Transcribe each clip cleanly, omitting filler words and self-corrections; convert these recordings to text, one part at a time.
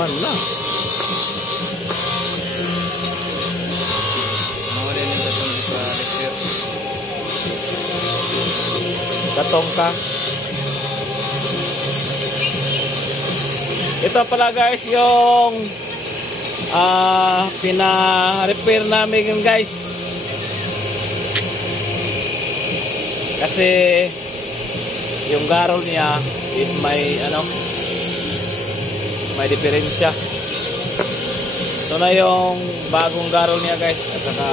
Man na. Mawala yung katong sa repair. Katong ka. Ito pala guys yung pina-repair namin guys. Kasi yung garol niya is may may diferensya. Ito na yung bagong garol niya guys. At saka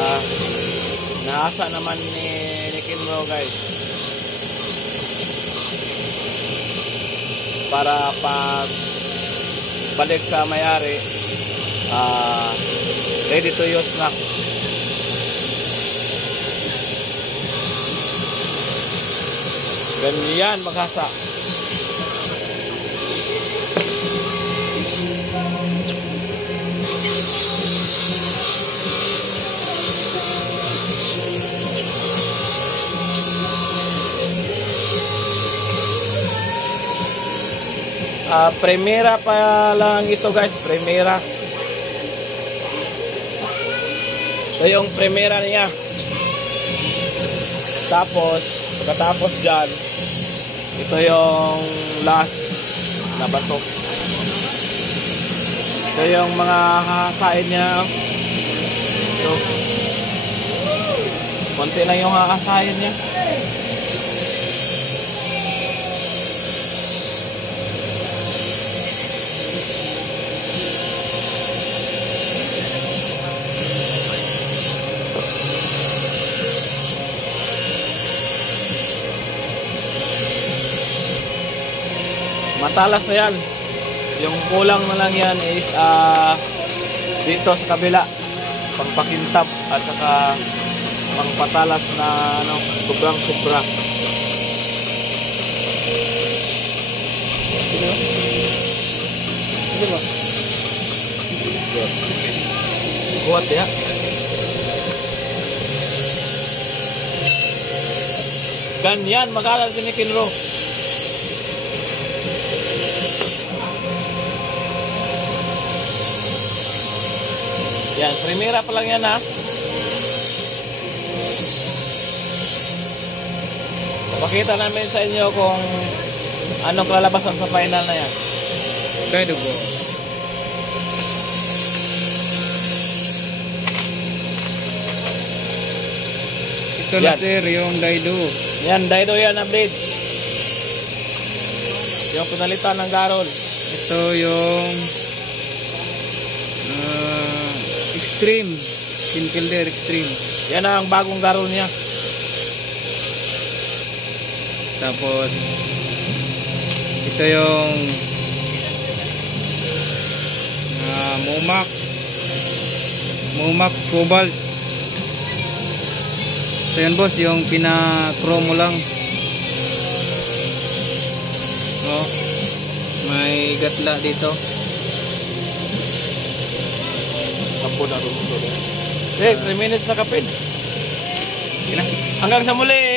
naasa naman ni Kinro guys. Para pag balik sa may-ari, ready to use na. Ganyan maghasa. Primera pa lang ito guys, primera. Ito yung primera niya. Tapos pagkatapos dyan, ito yung last na bato. Ito yung mga hahasain niya. So, konti lang yung hahasain niya. Matalas na yan. Yung kulang na lang yan is dito sa kabila, pangpakintab at saka pangpatalas na sobrang sobra. Sige ba? Kuwat ya. Ganyan magagal si Kinro. Yan, primera pa lang yan ha. Pakita namin sa inyo kung anong kalalabasan sa final na yan. Kaya dugo. Ito na Yan. sir, yung Daido. Yan, Daido yan na blade. Yung pinalitan ng garol. Ito yung Extreme. Kinkilder Extreme. Yan ang bagong garol niya. Tapos ito yung Momax Cobalt. Ito yan boss, yung pina-chrome mo lang. Oh, may gatla dito. Hey, 3 minutes na kapin. Hanggang sa muli.